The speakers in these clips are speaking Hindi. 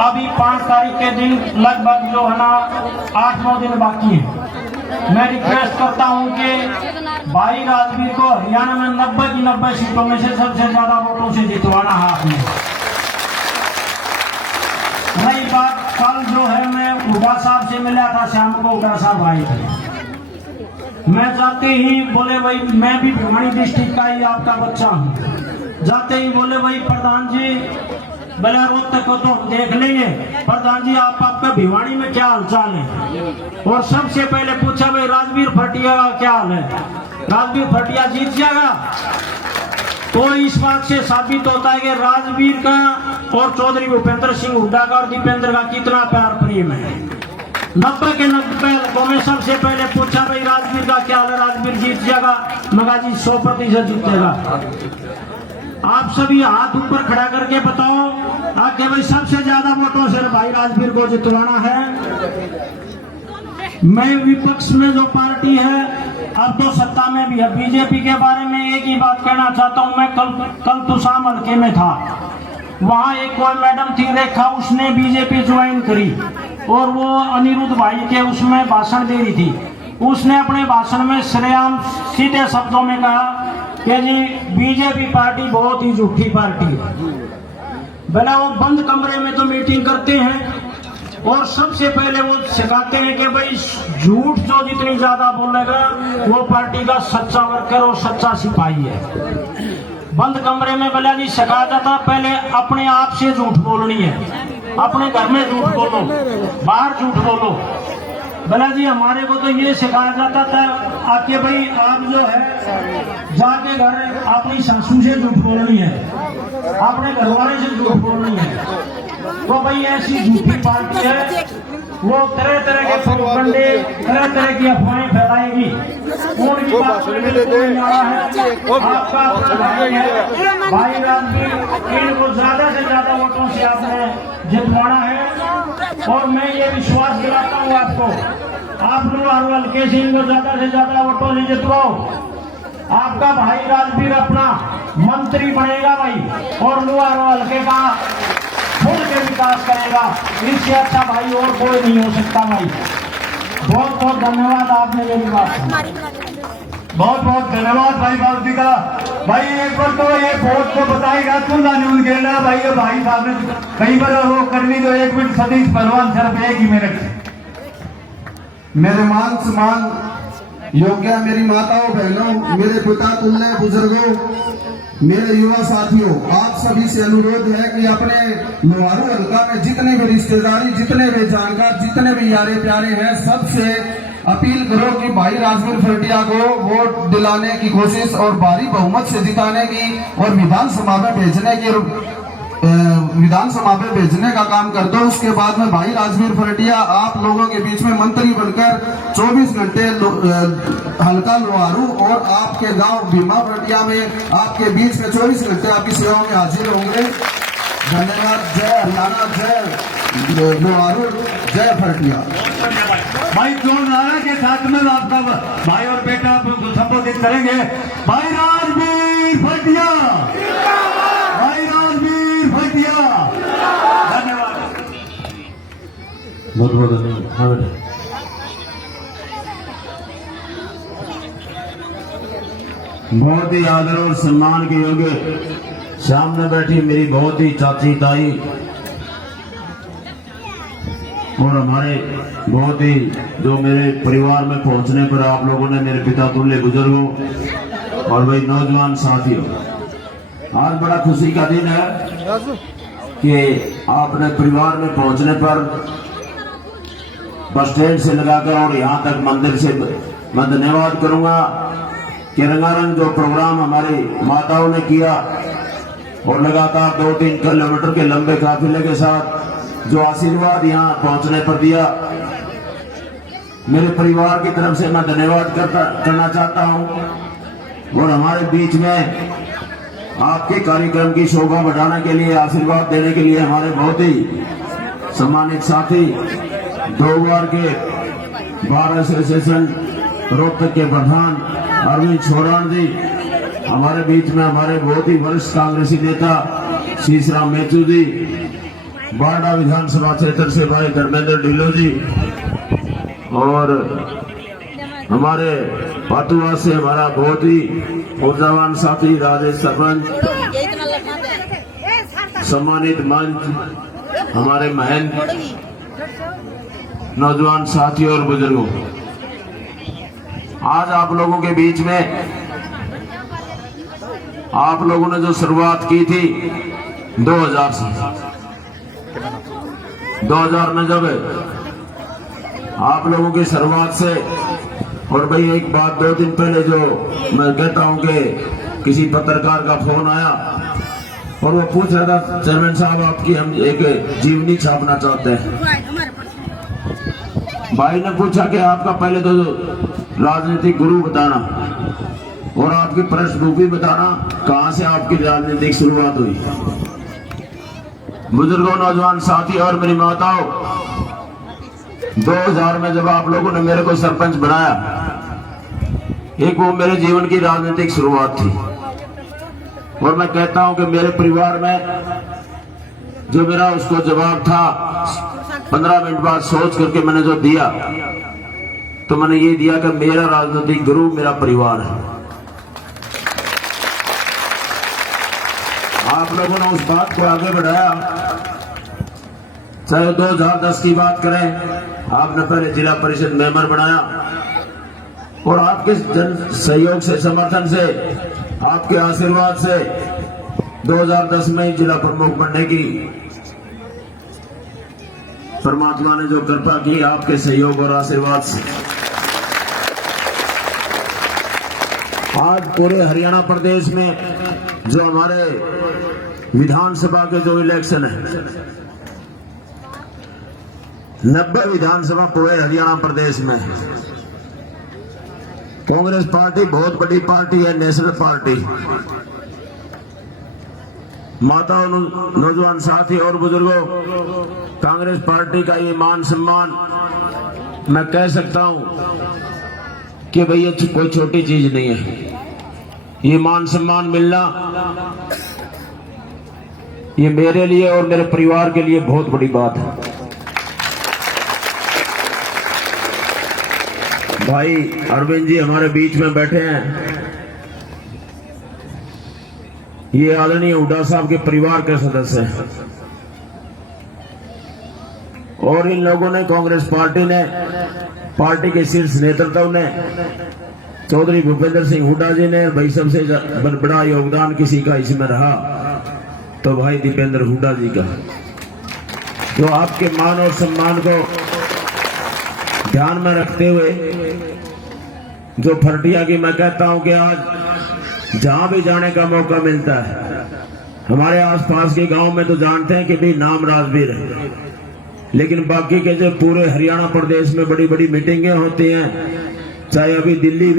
अभी 5 तारीख के दिन लगभग जो है ना 8-9 दिन बाकी है। मैं रिक्वेस्ट करता हूं कि भाई राजवीर को हरियाणा में 90 की 90 सीटों में से सबसे ज्यादा वोटों से जितवाना है आपने। रही बात, कल जो है मैं हुड्डा साहब से मिला था, शाम को हुड्डा साहब आए थे। मैं जाते ही बोले भाई मैं भी भिवानी डिस्ट्रिक्ट का ही आपका बच्चा हूँ। जाते ही बोले भाई प्रधान जी बोले रोहतक को तो देख लेंगे, प्रधान जी आपका भिवानी में क्या हालचाल है। और सबसे पहले पूछा भाई राजवीर फटिया का क्या हाल है, राजवीर फटिया जीत जाएगा। तो इस बात से साबित होता है कि राजवीर का और चौधरी भूपेंद्र सिंह हुड्डा का और दीपेंद्र का कितना प्यार प्रेम है। 90 के 90 लोगों में सबसे पहले पूछा भाई राजवीर का क्या हाल है, राजवीर जीत जाएगा। मगा जी 100% जीतेगा। आप सभी हाथ ऊपर खड़ा करके बताओ आगे भाई सबसे ज्यादा वोटों से भाई राजवीर को जितवाना है। मैं विपक्ष में जो पार्टी है अब तो सत्ता में भी है, बीजेपी के बारे में एक ही बात कहना चाहता हूं। मैं कल तुसाम हल्के में था, वहां एक कोई मैडम थी रेखा, उसने बीजेपी ज्वाइन करी और वो अनिरुद्ध भाई के उसमें भाषण दे रही थी। उसने अपने भाषण में श्रेयाम सीधे शब्दों में कहा कि जी बीजेपी पार्टी बहुत ही झूठी पार्टी है। भला वो बंद कमरे में तो मीटिंग करते हैं और सबसे पहले वो सिखाते हैं कि भाई झूठ जो जितनी ज्यादा बोलेगा वो पार्टी का सच्चा वर्कर और सच्चा सिपाही है। बंद कमरे में भला जी सिखाया जाता पहले अपने आप से झूठ बोलनी है, अपने घर में झूठ बोलो, बाहर झूठ बोलो। भला जी हमारे को तो ये सिखाया जाता था आके भाई आप जो है जाके घर अपनी सासू से झूठ बोलनी है, अपने घर वाले से झूठ बोलनी है। वो भाई ऐसी झूठी पार्टी है, वो तरह तरह के प्रोपगंडे तरह तरह की अफवाहें फैलाएगी। उनकी बात बिल्कुल नहीं आ रहा है। आपका भाई है भाई राजवीर, इनको ज्यादा से ज्यादा वोटों से आपने जितवाना है। और मैं ये विश्वास दिलाता हूँ आपको, आप लोग हल्के से इनको ज्यादा से ज्यादा वोटों से जितवाओ। आपका भाई राजवीर अपना मंत्री बनेगा भाई और लोअर हल्के का खुद के विकास करेगा। इससे अच्छा भाई और कोई नहीं हो सकता भाई। बहुत बहुत धन्यवाद, आपने मेरी बात सुनी। बहुत बहुत धन्यवाद भाई बाबू जी का। भाई एक बार तो ये वोट को बताएगा तुम भाई ये भाई साहब ने कई बार वो करनी तो 1 मिनट सतीश पहलवान सिर्फ 1 ही मिनट। मेरे मान सम्मान योग्य मेरी माताओं बहनों, मेरे पिता तुल्य बुजुर्गों, मेरे युवा साथियों, आप सभी से अनुरोध है कि अपने लोहारू हल्का में जितने भी रिश्तेदारी, जितने भी जानकार, जितने भी यारे प्यारे हैं, सबसे अपील करो कि भाई राजवीर फटिया को वोट दिलाने की कोशिश और भारी बहुमत से जिताने की और विधानसभा में भेजने का काम कर दो। उसके बाद में भाई राजवीर फटिया आप लोगों के बीच में मंत्री बनकर 24 घंटे हल्का लोहारू और आपके गांव भीमा फटिया में आपके बीच में 24 घंटे आपकी सेवा में हाजिर होंगे। धन्यवाद। जय हरियाणा, जय लोहारू, जय फटिया। भाई जो नारा के साथ में आपका भाई और बेटा संबोधित करेंगे। भाई राजवीर फटिया, भाई राजवीर फटिया। धन्यवाद, बहुत बहुत धन्यवाद। बहुत ही आदर और सम्मान के योग्य सामने बैठी मेरी बहुत ही चाची ताई और हमारे बहुत ही जो मेरे परिवार में पहुंचने पर आप लोगों ने मेरे पिता तुल्य बुजुर्गों और भाई नौजवान साथियों, आज बड़ा खुशी का दिन है कि आपने परिवार में पहुंचने पर बस स्टैंड से लगाकर और यहाँ तक मंदिर से मैं धन्यवाद करूंगा कि रंगारंग जो प्रोग्राम हमारी माताओं ने किया और लगातार 2-3 किलोमीटर के लंबे काफिले के साथ जो आशीर्वाद यहाँ पहुंचने पर दिया, मेरे परिवार की तरफ से मैं धन्यवाद करना चाहता हूं। और हमारे बीच में आपके कार्यक्रम की शोभा बढ़ाने के लिए, आशीर्वाद देने के लिए हमारे बहुत ही सम्मानित साथी 2 बार के बार एसोसिएशन रोहतक के प्रधान अरविंद छोड़ान जी, हमारे बीच में हमारे बहुत ही वरिष्ठ कांग्रेसी नेता शीशराम मेचू जी बाड़ा विधानसभा क्षेत्र से भाई धर्मेंद्र ढिल्लो जी, और हमारे पातुआ से हमारा बहुत ही ऊर्जावान साथी राजेश सरपंच, सम्मानित मंच, हमारे महंत नौजवान साथियों और बुजुर्गों, आज आप लोगों के बीच में आप लोगों ने जो शुरुआत की थी 2000 से, 2000 में जब आप लोगों की शुरुआत से, और भाई एक बात 2 दिन पहले जो मैं कहता हूं कि किसी पत्रकार का फोन आया और वो पूछ रहा था, चेयरमैन साहब आपकी हम एक जीवनी छापना चाहते हैं। भाई ने पूछा कि आपका पहले तो राजनीतिक गुरु बताना और आपकी पृष्ठभूमि बताना, कहां से आपकी राजनीतिक शुरुआत हुई। बुजुर्गों, नौजवान साथी और मेरी माताओं, 2000 में जब आप लोगों ने मेरे को सरपंच बनाया, एक वो मेरे जीवन की राजनीतिक शुरुआत थी। और मैं कहता हूं कि मेरे परिवार में जो मेरा उसको जवाब था, 15 मिनट बाद सोच करके मैंने जो दिया, तो मैंने ये दिया कि मेरा राजनीतिक गुरु मेरा परिवार है। आप लोगों ने उस बात को आगे बढ़ाया, चाहे 2010 की बात करें, आपने पहले जिला परिषद मेंबर बनाया और आपके जन सहयोग से, समर्थन से, आपके आशीर्वाद से 2010 में जिला प्रमुख बनने की परमात्मा ने जो कृपा की, आपके सहयोग और आशीर्वाद से आज पूरे हरियाणा प्रदेश में जो हमारे विधानसभा के जो इलेक्शन है, 90 विधानसभा पूरे हरियाणा प्रदेश में है। कांग्रेस पार्टी बहुत बड़ी पार्टी है, नेशनल पार्टी। माताओं, नौजवान साथी और बुजुर्गों, कांग्रेस पार्टी का ये मान सम्मान, मैं कह सकता हूं कि भाई ये कोई छोटी चीज नहीं है। ये मान सम्मान मिलना, ये मेरे लिए और मेरे परिवार के लिए बहुत बड़ी बात है। भाई अरविंद जी हमारे बीच में बैठे हैं, ये आदरणीय हुड्डा साहब के परिवार के सदस्य हैं, और इन लोगों ने, कांग्रेस पार्टी ने, पार्टी के शीर्ष नेतृत्व ने, चौधरी भूपेंद्र सिंह हुड्डा जी ने, भाई सबसे बड़ा योगदान किसी का इसमें रहा तो भाई दीपेंद्र हुड्डा जी का, जो आपके मान और सम्मान को ध्यान में रखते हुए, जो फरटिया की मैं कहता हूं कि आज जहां भी जाने का मौका मिलता है, हमारे आसपास के गांव में तो जानते हैं कि भी नाम राजवीर है, लेकिन बाकी के जो पूरे हरियाणा प्रदेश में बड़ी बड़ी मीटिंगें होती हैं, चाहे अभी दिल्ली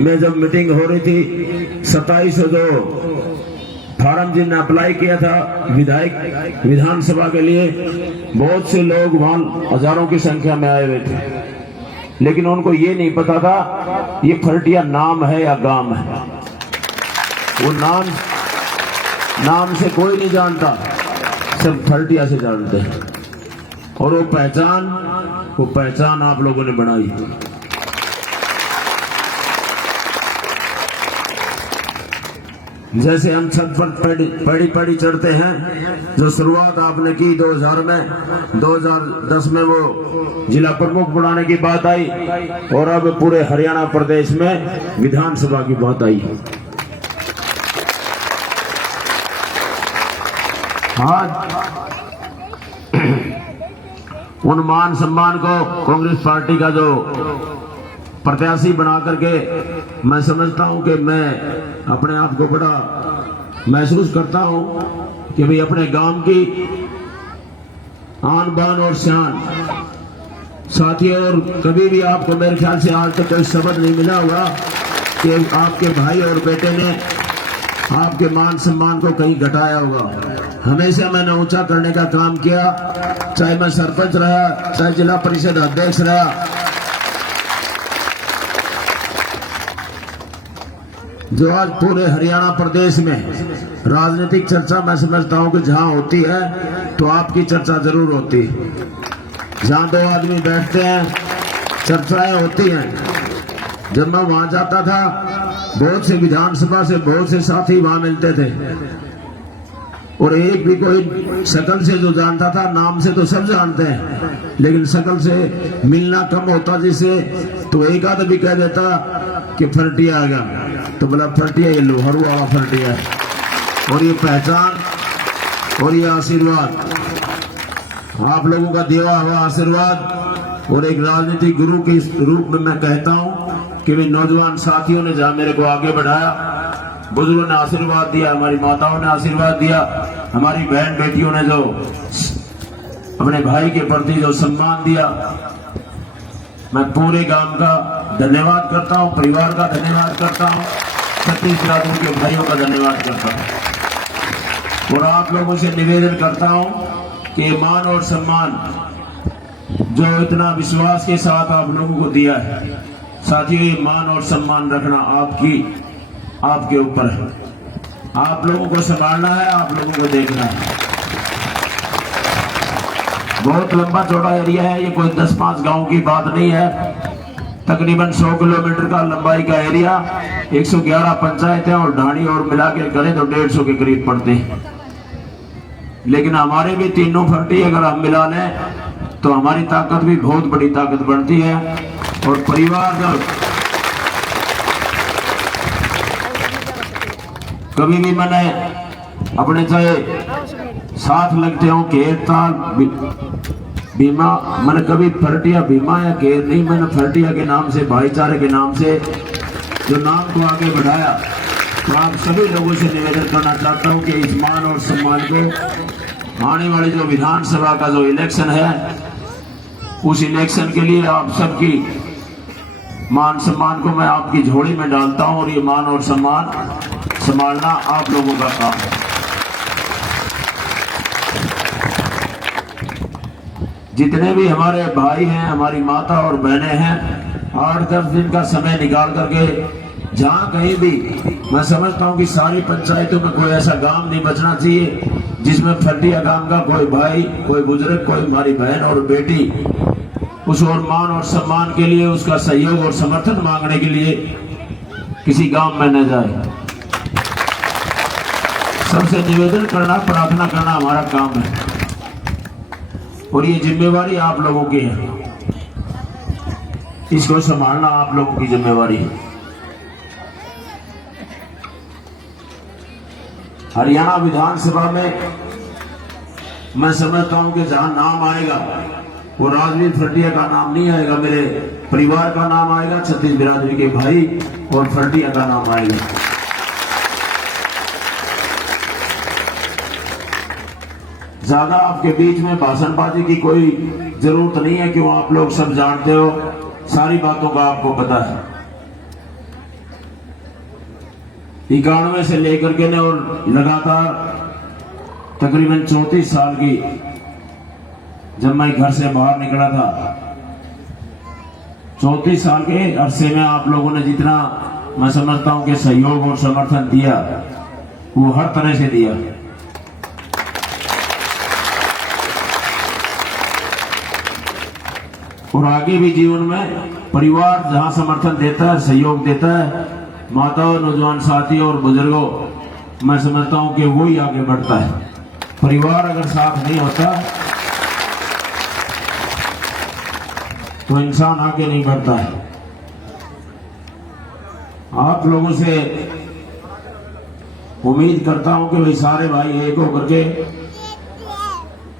में जब मीटिंग हो रही थी, 27 जो फार्म जिनने अप्लाई किया था विधायक विधानसभा के लिए, बहुत से लोग वहां हजारों की संख्या में आए हुए थे, लेकिन उनको ये नहीं पता था ये फरटिया नाम है या गांव है। वो नाम से कोई नहीं जानता, सब फरटिया से जानते हैं, और वो पहचान आप लोगों ने बनाई। जैसे हम छत पर पड़ी चढ़ते हैं, जो शुरुआत आपने की 2000 में, 2010 में वो जिला प्रमुख बनाने की बात आई, और अब पूरे हरियाणा प्रदेश में विधानसभा की बात आई। आज उन मान सम्मान को कांग्रेस पार्टी का जो प्रत्याशी बना करके मैं समझता हूं कि मैं अपने आप को बड़ा महसूस करता हूं कि भाई अपने गांव की आन बान और शान। साथियों, और कभी भी आपको मेरे ख्याल से आज तक कोई शब्द नहीं मिला हुआ कि आपके भाई और बेटे ने आपके मान सम्मान को कहीं घटाया होगा। हमेशा मैंने ऊंचा करने का काम किया, चाहे मैं सरपंच रहा, चाहे जिला परिषद अध्यक्ष रहा। जो आज पूरे हरियाणा प्रदेश में राजनीतिक चर्चा मैं समझता हूं कि जहां होती है तो आपकी चर्चा जरूर होती है। जहां दो आदमी बैठते हैं चर्चाएं होती हैं। जब मैं वहां जाता था बहुत से विधानसभा से बहुत से साथी वहां मिलते थे और एक भी कोई शकल से जो जानता था, नाम से तो सब जानते हैं लेकिन शकल से मिलना कम होता जिसे, तो एक आध भी कह देता कि फर्टिया आ गया तो बोला फर्टिया ये लोहरू वाला फर्टिया है। और ये पहचान और ये आशीर्वाद आप लोगों का दिया हुआ आशीर्वाद और एक राजनीतिक गुरु के रूप में मैं कहता हूं कि वे नौजवान साथियों ने जहां मेरे को आगे बढ़ाया, बुजुर्गों ने आशीर्वाद दिया, हमारी माताओं ने आशीर्वाद दिया, हमारी बहन बेटियों ने जो अपने भाई के प्रति जो सम्मान दिया, मैं पूरे गांव का धन्यवाद करता हूं, परिवार का धन्यवाद करता हूं, छत्तीसगढ़ के भाइयों का धन्यवाद करता हूं और आप लोगों से निवेदन करता हूं कि मान और सम्मान जो इतना विश्वास के साथ आप लोगों को दिया है, साथियों ये मान और सम्मान रखना आपके ऊपर है। आप लोगों को संभालना है, आप लोगों को देखना है। बहुत लंबा चौड़ा एरिया है, ये कोई 10-5 गांव की बात नहीं है। तकरीबन 100 किलोमीटर का लंबाई का एरिया, 111 पंचायतें और ढाणी और मिला के करें तो 150 के करीब पड़ते हैं। लेकिन हमारे भी तीनों फर्टी अगर हम मिला लें तो हमारी ताकत भी बहुत बड़ी ताकत बढ़ती है। और परिवार जब कभी भी मैंने अपने चाहे साथ लगते हो घेर ताल बीमा, मैंने कभी फर्टिया बीमा या घेर नहीं, मैंने फर्टिया के नाम से, भाईचारे के नाम से जो नाम को आगे बढ़ाया। तो आप सभी लोगों से निवेदन करना चाहता हूं कि इस मान और सम्मान को आने वाली जो विधानसभा का जो इलेक्शन है उस इलेक्शन के लिए आप सबकी मान सम्मान को मैं आपकी झोली में डालता हूं और ये मान और सम्मान संभालना आप लोगों का काम है। जितने भी हमारे भाई हैं, हमारी माता और बहनें हैं, 8-10 दिन का समय निकाल करके जहां कहीं भी, मैं समझता हूं कि सारी पंचायतों में कोई ऐसा गांव नहीं बचना चाहिए जिसमें फर्टिया गांव का कोई भाई, कोई बुजुर्ग, कोई हमारी बहन और बेटी उस और मान और सम्मान के लिए, उसका सहयोग और समर्थन मांगने के लिए किसी गांव में न जाए। सबसे निवेदन करना, प्रार्थना करना हमारा काम है और ये जिम्मेवारी आप लोगों की है। इसको संभालना आप लोगों की जिम्मेवारी है। हरियाणा विधानसभा में मैं समझता हूं कि जहां नाम आएगा वो राजवीर फर्टिया का नाम नहीं आएगा, मेरे परिवार का नाम आएगा, छत्तीस बिरादरी के भाई और फर्टिया का नाम आएगा। ज्यादा आपके बीच में भाषणबाजी की कोई जरूरत नहीं है, क्यों आप लोग सब जानते हो, सारी बातों का आपको पता है। 91 से लेकर के ने और लगातार तकरीबन 34 साल की जब मैं घर से बाहर निकला था, 34 साल के अरसे में आप लोगों ने जितना मैं समझता हूं कि सहयोग और समर्थन दिया वो हर तरह से दिया। और आगे भी जीवन में परिवार जहां समर्थन देता है, सहयोग देता है, माताओं, नौजवान साथी और बुजुर्गों, मैं समझता हूं कि वही आगे बढ़ता है। परिवार अगर साथ नहीं होता तो इंसान आगे नहीं बढ़ता है। आप लोगों से उम्मीद करता हूं कि भाई सारे भाई एक होकर के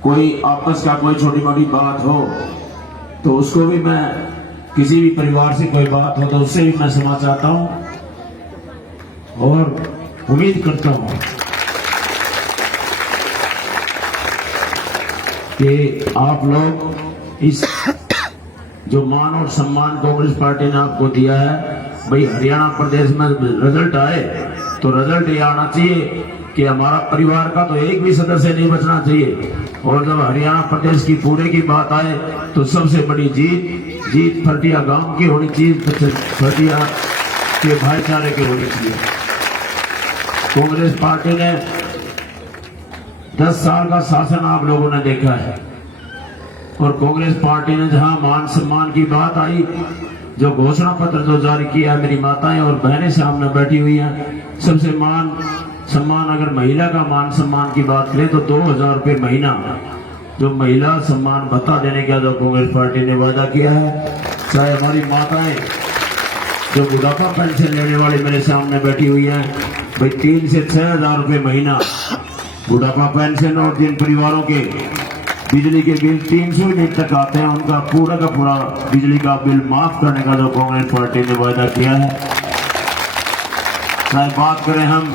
कोई आपस का कोई छोटी मोटी बात हो तो उसको भी मैं, किसी भी परिवार से कोई बात हो तो उससे भी मैं सुनना चाहता हूं और उम्मीद करता हूं कि आप लोग इस जो मान और सम्मान कांग्रेस पार्टी ने आपको दिया है, भाई हरियाणा प्रदेश में रिजल्ट आए तो रिजल्ट ये आना चाहिए कि हमारा परिवार का तो एक भी सदस्य नहीं बचना चाहिए। और जब हरियाणा प्रदेश की पूरे की बात आए तो सबसे बड़ी जीत फर्टिया गांव की होनी चाहिए, फर्टिया के भाईचारे की होनी चाहिए। कांग्रेस पार्टी ने 10 साल का शासन आप लोगों ने देखा है, और कांग्रेस पार्टी ने जहां मान सम्मान की बात आई, जो घोषणा पत्र जो जारी किया, मेरी माताएं और बहनें सामने बैठी हुई हैं, सबसे मान सम्मान, अगर महिला का मान सम्मान की बात करें तो 2000 रुपये महीना जो महिला सम्मान भत्ता देने का जो कांग्रेस पार्टी ने वादा किया है। चाहे हमारी माताएं जो बुढ़ापा पेंशन लेने वाले मेरे सामने बैठी हुई हैं, भाई 3 से 6 हजार रुपये महीना बुढ़ापा पेंशन, और जिन परिवारों के बिजली के बिल 300 यूनिट तक आते हैं, उनका पूरा का पूरा बिजली का बिल माफ करने का जो कांग्रेस पार्टी ने वादा किया है। चाहे बात करें हम,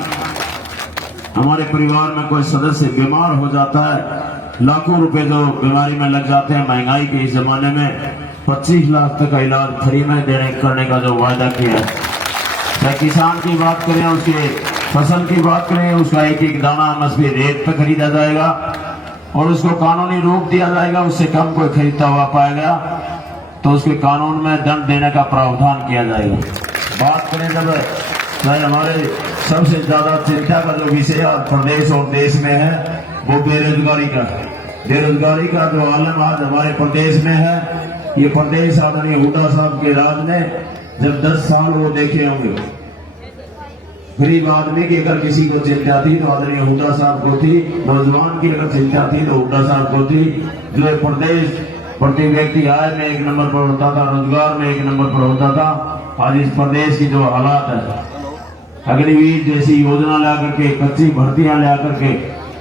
हमारे परिवार में कोई सदस्य बीमार हो जाता है, लाखों रुपए जो बीमारी में लग जाते हैं, महंगाई के इस जमाने में 25 लाख तक का इलाज फ्री में देने करने का जो वादा किया है। चाहे किसान की बात करें, उसके फसल की बात करें, उसका एक एक दाना एमएसपी रेट पर खरीदा जाएगा और उसको कानूनी रोक दिया जाएगा, उससे कम कोई खरीदता हुआ पाएगा तो उसके कानून में दंड देने का प्रावधान किया जाएगा। बात करें जब, चाहे हमारे सबसे ज्यादा चिंता का जो विषय प्रदेश और देश में है वो बेरोजगारी का है। बेरोजगारी का जो आलम आज हमारे प्रदेश में है, ये प्रदेश आदरणीय हुड्डा साहब के राज ने जब 10 साल वो देखे होंगे। गरीब आदमी की अगर किसी को चिंता थी तो आदरणीय हुड्डा साहब को थी, नौजवान की अगर चिंता थी तो हुड्डा साहब को थी। जो प्रदेश प्रति व्यक्ति आय में 1 नंबर पर होता था, रोजगार में 1 नंबर पर होता था, आज इस प्रदेश की जो हालात है, अग्निवीर जैसी योजना ला करके, कच्ची भर्तियां ला करके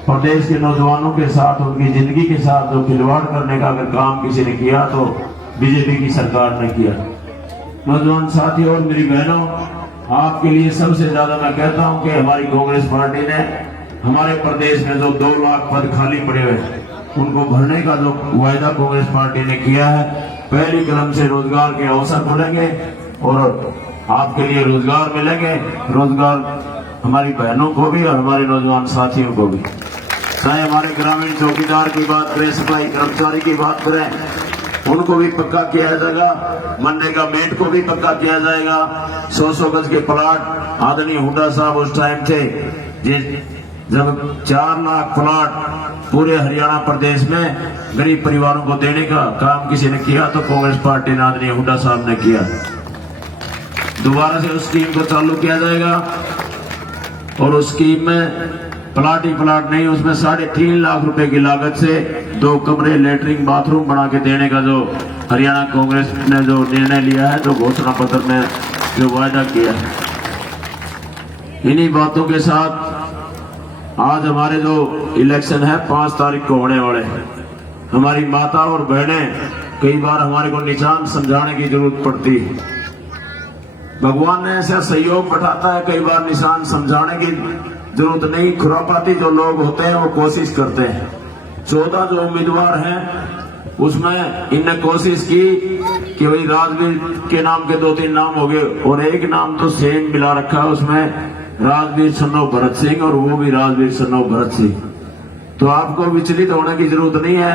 प्रदेश के नौजवानों के साथ, उनकी जिंदगी के साथ जो खिलवाड़ करने का अगर काम किसी ने किया तो बीजेपी की सरकार ने किया। नौजवान साथियों और मेरी बहनों, आपके लिए सबसे ज्यादा मैं कहता हूं कि हमारी कांग्रेस पार्टी ने हमारे प्रदेश में जो 2 लाख पद खाली पड़े हुए उनको भरने का जो वायदा कांग्रेस पार्टी ने किया है। पहली कदम से रोजगार के अवसर खुलेंगे और आपके लिए रोजगार मिलेंगे, रोजगार हमारी बहनों को भी और हमारे नौजवान साथियों को भी। चाहे हमारे ग्रामीण चौकीदार की बात करें, सफाई कर्मचारी की बात करें, उनको भी पक्का किया जाएगा। मनरेगा मेट को भी पक्का किया जाएगा। 100 गज के प्लाट आदरणीय हुड्डा साहब उस टाइम थे जब 4 लाख प्लाट पूरे हरियाणा प्रदेश में गरीब परिवारों को देने का काम किसी ने किया तो कांग्रेस पार्टी ने आदरणीय हुड्डा साहब ने किया। दोबारा से उस स्कीम को चालू किया जाएगा और उस स्कीम में प्लाट ही प्लाट नहीं, उसमें 3.5 लाख रुपए की लागत से 2 कमरे, लेटरिन, बाथरूम बना के देने का जो हरियाणा कांग्रेस ने जो निर्णय लिया है, जो घोषणा पत्र में जो वायदा किया है। इन्हीं बातों के साथ आज हमारे जो इलेक्शन है 5 तारीख को होने वाले हैं। हमारी माता और बहनें कई बार हमारे को निशान समझाने की जरूरत पड़ती है। भगवान ने ऐसा सहयोग पठाता है, कई बार निशान समझाने की जरूरत नहीं। खुरापाती जो लोग होते हैं वो कोशिश करते हैं। 14 जो उम्मीदवार हैं उसमें इनने कोशिश की कि भाई राजवीर के नाम के 2-3 नाम हो गए और एक नाम तो सेम मिला रखा है, उसमें राजवीर सन्नो भरत सिंह और वो भी राजवीर सन्नो भरत सिंह। तो आपको विचलित होने की जरूरत नहीं है।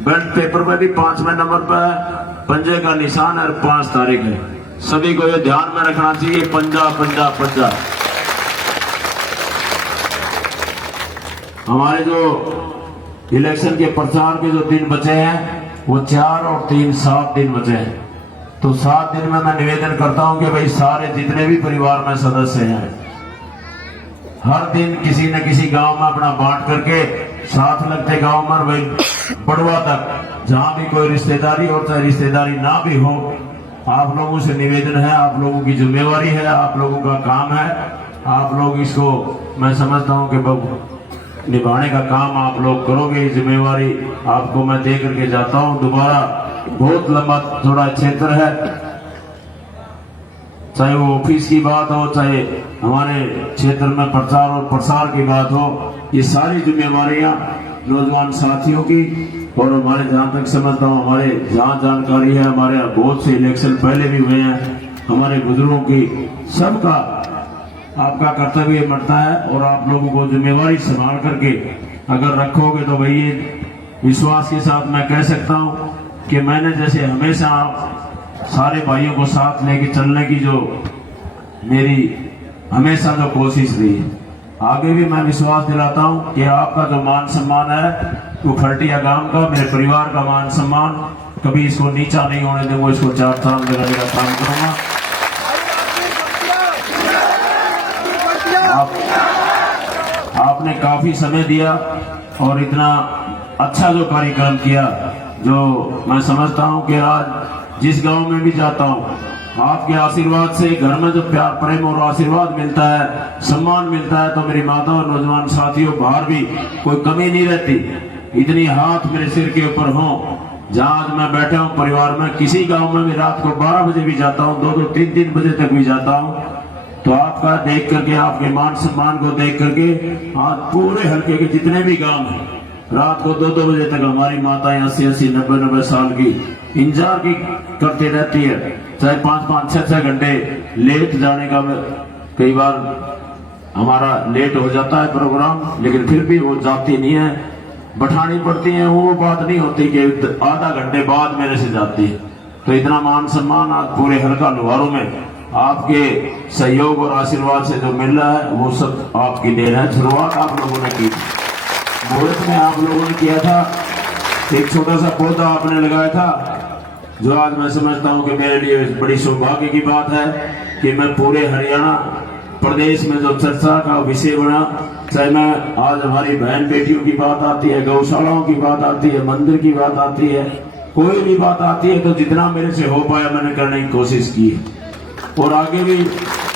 बैलेट पेपर में भी 5वें नंबर पर पंजे का निशान है और 5 तारीख है। सभी को ये ध्यान में रखना चाहिए, पंजा पंजा पंजा। हमारे जो इलेक्शन के प्रचार के जो दिन बचे हैं वो 4 और 3 7 दिन बचे हैं। तो 7 दिन में मैं निवेदन करता हूं कि भाई सारे जितने भी परिवार में सदस्य हैं हर दिन किसी न किसी गांव में अपना बांट करके साथ लगते गांव में भाई बड़वा तक जहां भी कोई रिश्तेदारी और चाहे रिश्तेदारी ना भी हो, आप लोगों से निवेदन है, आप लोगों की जिम्मेवारी है, आप लोगों का काम है। आप लोग इसको मैं समझता हूं कि निभाने का काम आप लोग करोगे। जिम्मेवारी आपको मैं दे करके जाता हूं। दोबारा बहुत लंबा थोड़ा क्षेत्र है, चाहे वो ऑफिस की बात हो, चाहे हमारे क्षेत्र में प्रचार और प्रसार की बात हो, ये सारी जिम्मेवारियां नौजवान साथियों की। और हमारे जहां तक समझता हूं, हमारे जहां जानकारी है, हमारे बहुत से इलेक्शन पहले भी हुए हैं, हमारे बुजुर्गों की सबका आपका कर्तव्य बनता है और आप लोगों को जिम्मेवारी संभाल करके अगर रखोगे तो भाई विश्वास के साथ मैं कह सकता हूं कि मैंने जैसे हमेशा सारे भाइयों को साथ लेके चलने की जो मेरी हमेशा जो कोशिश रही है, आगे भी मैं विश्वास दिलाता हूँ कि आपका जो मान सम्मान है वो खरटिया गांव का, मेरे परिवार का मान सम्मान, कभी इसको नीचा नहीं होने दूंगा, इसको 4 चांद लगाने का काम करूंगा। आपने काफी समय दिया और इतना अच्छा जो कार्यक्रम किया, जो मैं समझता हूं कि आज जिस गांव में भी जाता हूं आपके आशीर्वाद से घर में जो प्यार प्रेम और आशीर्वाद मिलता है, सम्मान मिलता है, तो मेरी माता और नौजवान साथियों बाहर भी कोई कमी नहीं रहती। इतनी हाथ मेरे सिर के ऊपर हो, जहां आज मैं बैठा हूं परिवार में, किसी गांव में भी रात को 12 बजे भी जाता हूं, 2-2, 3-3 बजे तक भी जाता हूं, तो आपका देख करके, आपके मान सम्मान को देख करके आज पूरे हल्के के जितने भी गांव हैं, रात को 2-2 बजे तक हमारी माताएं 80-80, 90-90 साल की इंतजार की करती रहती है, चाहे 5-5, 6-6 घंटे लेट जाने का, कई बार हमारा लेट हो जाता है प्रोग्राम, लेकिन फिर भी वो जाती नहीं है, बैठानी पड़ती है। वो बात नहीं होती कि आधा घंटे बाद मेरे से जाती है। तो इतना मान सम्मान आज पूरे हल्का लोहारों में आपके सहयोग और आशीर्वाद से जो मिल रहा है वो सब आपकी देन है। शुरुआत आप लोगों ने की, मुहूर्त में आप लोगों ने किया था, एक छोटा सा पौधा आपने लगाया था, जो आज मैं समझता हूं कि मेरे लिए बड़ी सौभाग्य की बात है कि मैं पूरे हरियाणा प्रदेश में जो चर्चा का विषय बना, चाहे मैं आज हमारी बहन बेटियों की बात आती है, गौशालाओं की बात आती है, मंदिर की बात आती है, कोई भी बात आती है, तो जितना मेरे से हो पाया मैंने करने की कोशिश की और आगे भी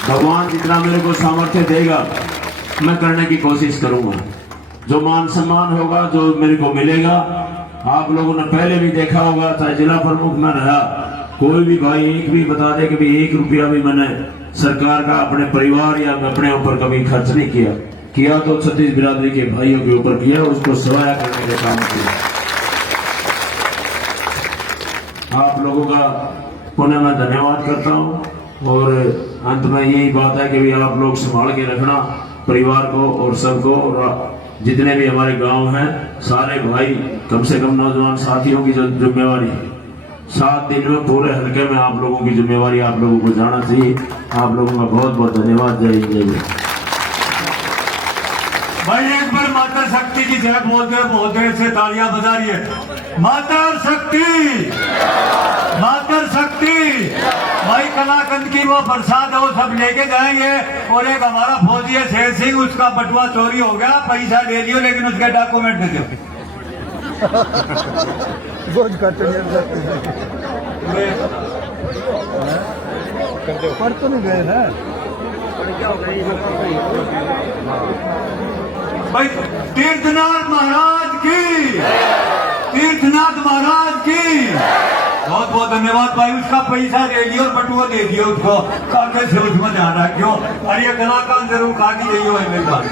भगवान जितना मेरे को सामर्थ्य देगा मैं करने की कोशिश करूंगा। जो मान सम्मान होगा, जो मेरे को मिलेगा, आप लोगों ने पहले भी देखा होगा, चाहे जिला प्रमुख में रहा, कोई भी भाई एक भी बता दे कि 1 रुपया भी मैंने सरकार का अपने परिवार या अपने ऊपर कभी खर्च नहीं किया तो छत्तीस बिरादरी के भाइयों के ऊपर किया, उसको सवाया करने का काम किया। आप लोगों का पुनः मैं धन्यवाद करता हूं और अंत में यही बात है कि भी आप लोग संभाल के रखना परिवार को और सबको, और जितने भी हमारे गांव हैं सारे भाई, कम से कम नौजवान साथियों की जो जिम्मेवारी है, 7 दिन में पूरे हल्के में आप लोगों की जिम्मेवारी आप लोगों को जाना चाहिए। आप लोगों का बहुत बहुत धन्यवाद। जय हिंद, जय जय। भाई एक बार माता शक्ति की जय बोलते से तालियां बजा रही है। माता शक्ति, माता शक्ति। भाई कलाकंद की वो प्रसाद है वो सब लेके जाएंगे, और एक हमारा फौजी है शेर सिंह, उसका बटुआ चोरी हो गया, पैसा ले लियो लेकिन उसके डॉक्यूमेंट दे दो। पर तो नहीं गए ना भाई। तीर्थनाथ महाराज की, तीर्थनाथ महाराज की बहुत बहुत धन्यवाद भाई। उसका पैसा दे दियो और बटुआ दे दियो उसको, कांग्रेस से उसमें ध्यान रखियो, और ये कलाकार जरूर खा के जाइयो है मेरी बात।